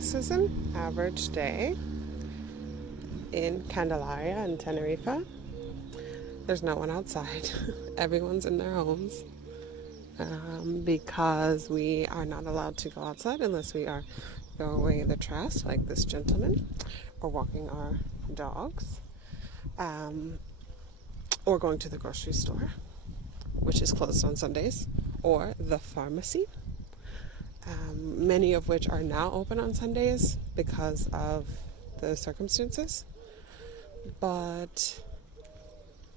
this is an average day in Candelaria in Tenerife. There's no one outside. Everyone's in their homes because we are not allowed to go outside unless we are throwing away the trash like this gentleman, or walking our dogs, or going to the grocery store, which is closed on Sundays, or the pharmacy, many of which are now open on Sundays because of the circumstances. But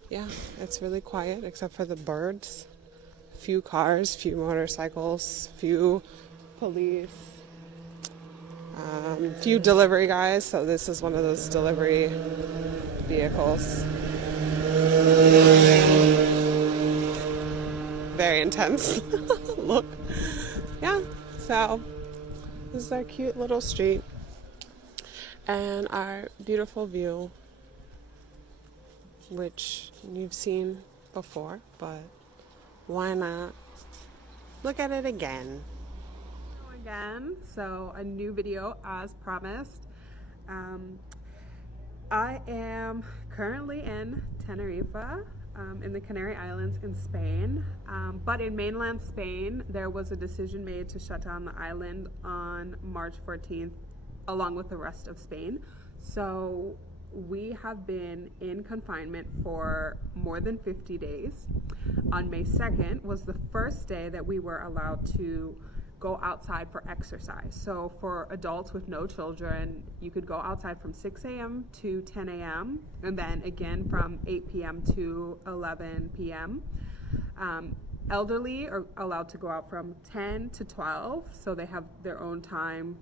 yeah, it's really quiet except for the birds. Few cars, few motorcycles, few police, few delivery guys. So this is one of those delivery vehicles. Very intense. Look. Yeah, so this is our cute little street and our beautiful view, which you've seen before, but why not look at it again? So a new video as promised. I am currently in Tenerife, in the Canary Islands in Spain, but in mainland Spain there was a decision made to shut down the island on March 14th along with the rest of Spain. So we have been in confinement for more than 50 days. On May 2nd was the first day that we were allowed to go outside for exercise. So for adults with no children, you could go outside from 6 a.m. to 10 a.m. and then again from 8 p.m. to 11 p.m. Elderly are allowed to go out from 10 to 12, so they have their own time.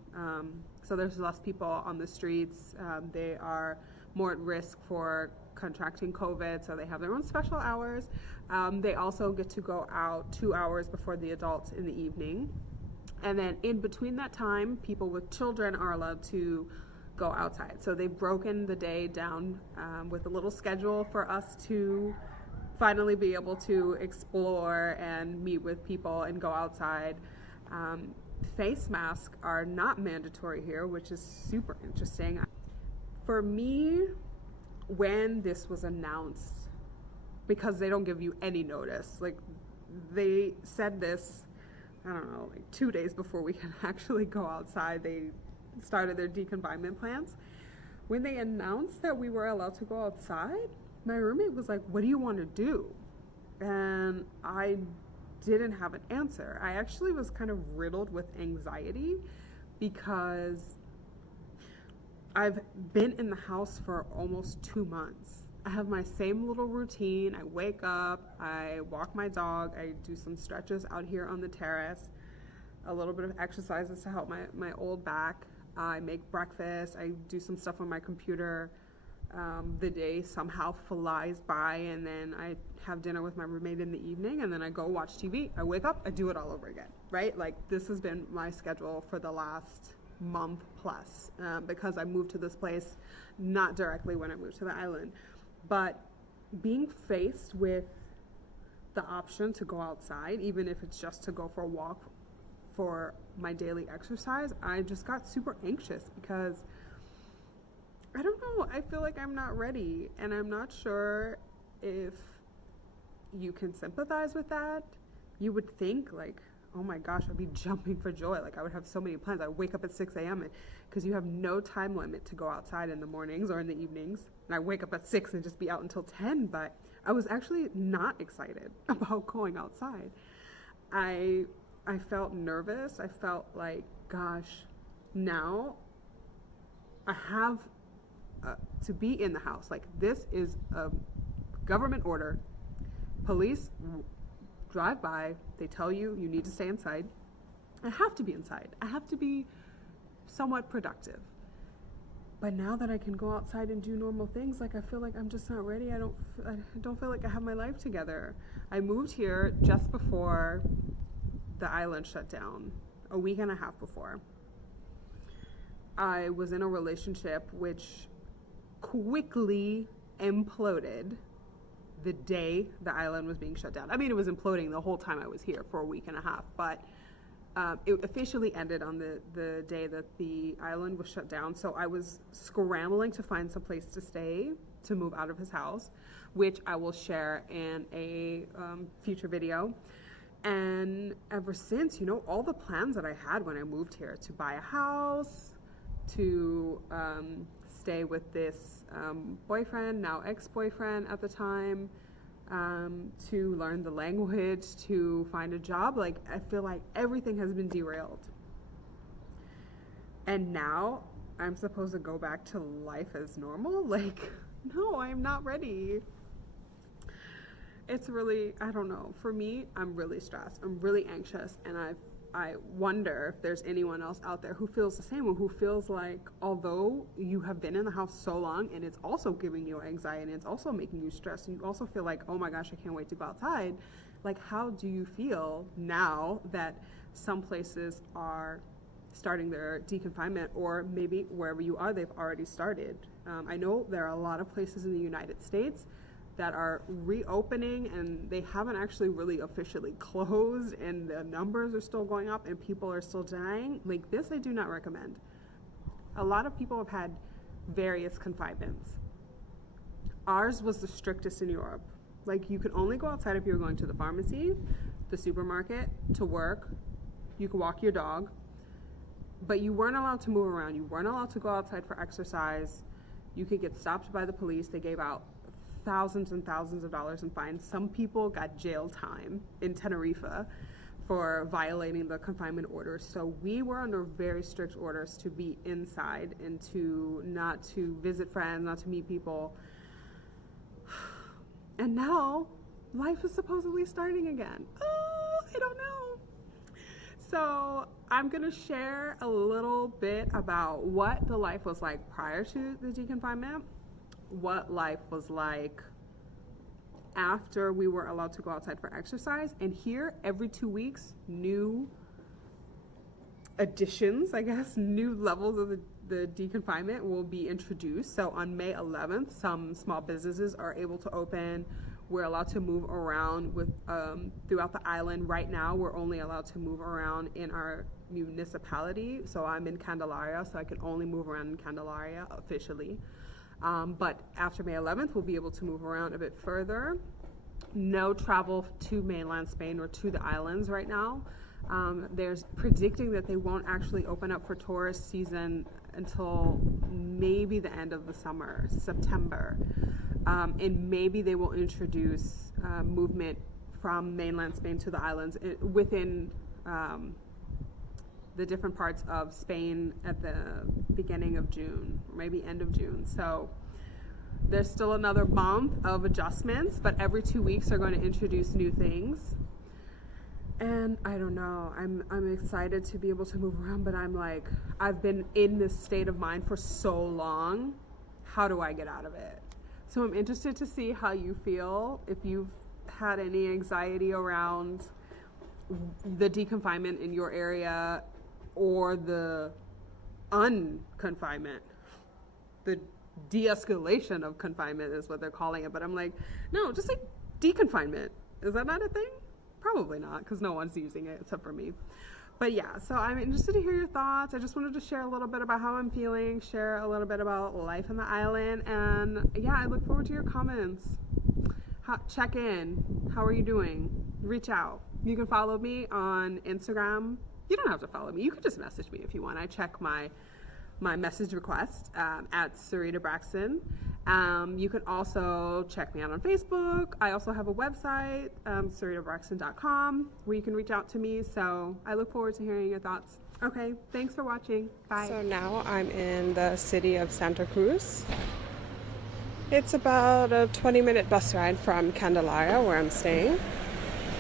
So there's less people on the streets. They are more at risk for contracting COVID, so they have their own special hours. They also get to go out 2 hours before the adults in the evening. And then in between that time, people with children are allowed to go outside. So they've broken the day down with a little schedule for us to finally be able to explore and meet with people and go outside. Face masks are not mandatory here, which is super interesting. For me, when this was announced, because they don't give you any notice, like they said this, I don't know, like 2 days before we can actually go outside, they started their deconfinement plans. When they announced that we were allowed to go outside, my roommate was like, "What do you want to do?" And I didn't have an answer. I actually was kind of riddled with anxiety because I've been in the house for almost 2 months. I have my same little routine. I wake up, I walk my dog, I do some stretches out here on the terrace, a little bit of exercises to help my old back. I make breakfast, I do some stuff on my computer. The day somehow flies by, and then I have dinner with my roommate in the evening, and then I go watch TV. I wake up, I do it all over again, right? Like this has been my schedule for the last month plus, because I moved to this place not directly when I moved to the island. But being faced with the option to go outside, even if it's just to go for a walk for my daily exercise, I just got super anxious because I don't know, I feel like I'm not ready, and I'm not sure if you can sympathize with that. You would think like, oh my gosh, I'd be jumping for joy. Like I would have so many plans. I wake up at 6 a.m. because you have no time limit to go outside in the mornings or in the evenings. And I wake up at 6 and just be out until 10. But I was actually not excited about going outside. I felt nervous. I felt like, gosh, now I have to be in the house. Like this is a government order. Police drive by, they tell you you need to stay inside. I have to be inside. I have to be somewhat productive. But now that I can go outside and do normal things, like I feel like I'm just not ready. I don't feel like I have my life together. I moved here just before the island shut down, a week and a half before. I was in a relationship which quickly imploded the day the island was being shut down. I mean, it was imploding the whole time I was here for a week and a half, but It officially ended on the day that the island was shut down. So I was scrambling to find some place to stay to move out of his house, which I will share in a future video. And ever since, you know, all the plans that I had when I moved here to buy a house, to stay with this boyfriend, now ex-boyfriend at the time, to learn the language, to find a job, like I feel like everything has been derailed. And now I'm supposed to go back to life as normal? Like, no, I'm not ready. It's really, I don't know. For me, I'm really stressed. I'm really anxious. And I wonder if there's anyone else out there who feels the same, or who feels like, although you have been in the house so long and it's also giving you anxiety, and it's also making you stressed, and you also feel like, oh my gosh, I can't wait to go outside. Like, how do you feel now that some places are starting their deconfinement, or maybe wherever you are, they've already started? I know there are a lot of places in the United States that are reopening, and they haven't actually really officially closed, and the numbers are still going up and people are still dying. Like, this I do not recommend. A lot of people have had various confinements. Ours was the strictest in Europe. Like, you could only go outside if you were going to the pharmacy, the supermarket, to work. You could walk your dog, but you weren't allowed to move around. You weren't allowed to go outside for exercise. You could get stopped by the police. They gave out thousands and thousands of dollars in fines. Some people got jail time in Tenerife for violating the confinement orders. So we were under very strict orders to be inside and to not to visit friends, not to meet people. And now life is supposedly starting again. Oh, I don't know. So I'm gonna share a little bit about what the life was like prior to the deconfinement, what life was like after we were allowed to go outside for exercise. And here, every 2 weeks, new additions, I guess, new levels of the deconfinement will be introduced. So on May 11th, some small businesses are able to open. We're allowed to move around with throughout the island. Right now, we're only allowed to move around in our municipality. So I'm in Candelaria, so I can only move around in Candelaria officially. But after May 11th, we'll be able to move around a bit further. No travel to mainland Spain or to the islands right now. There's predicting that they won't actually open up for tourist season until maybe the end of the summer, September. And maybe they will introduce movement from mainland Spain to the islands within the different parts of Spain at the beginning of June, or maybe end of June. So there's still another month of adjustments, but every 2 weeks they're going to introduce new things. And I don't know, I'm excited to be able to move around, but I'm like, I've been in this state of mind for so long. How do I get out of it? So I'm interested to see how you feel, if you've had any anxiety around the deconfinement in your area, or the unconfinement. The de-escalation of confinement is what they're calling it. But I'm like, no, just like deconfinement. Is that not a thing? Probably not, because no one's using it except for me. But yeah, so I'm interested to hear your thoughts. I just wanted to share a little bit about how I'm feeling, share a little bit about life in the island. And yeah, I look forward to your comments. Check in. How are you doing? Reach out. You can follow me on Instagram. You don't have to follow me. You can just message me if you want. I check my message request at Sarita Braxton. You can also check me out on Facebook. I also have a website, saritabraxton.com, where you can reach out to me. So I look forward to hearing your thoughts. Okay, thanks for watching. Bye. So now I'm in the city of Santa Cruz. It's about a 20-minute bus ride from Candelaria, where I'm staying.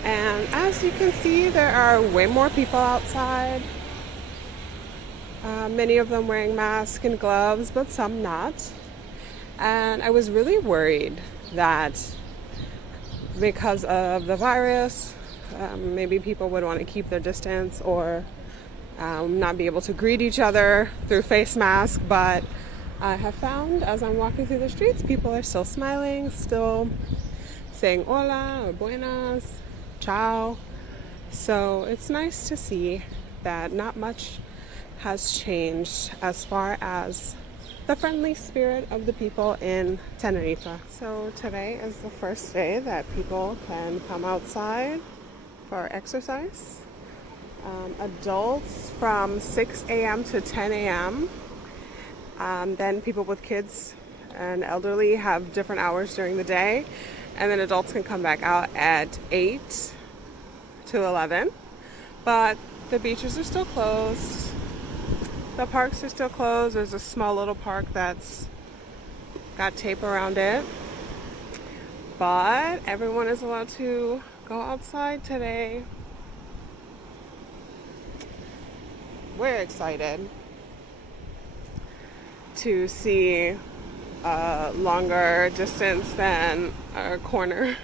And as you can see, there are way more people outside. Many of them wearing masks and gloves, but some not. And I was really worried that because of the virus, maybe people would want to keep their distance or not be able to greet each other through face masks. But I have found, as I'm walking through the streets, people are still smiling, still saying hola or buenas, ciao. So it's nice to see that not much has changed as far as the friendly spirit of the people in Tenerife. So today is the first day that people can come outside for exercise. Adults from 6 a.m. to 10 a.m. Then people with kids and elderly have different hours during the day. And then adults can come back out at 8 to 11. But the beaches are still closed. The parks are still closed. There's a small little park that's got tape around it. But everyone is allowed to go outside today. We're excited to see a longer distance than our corner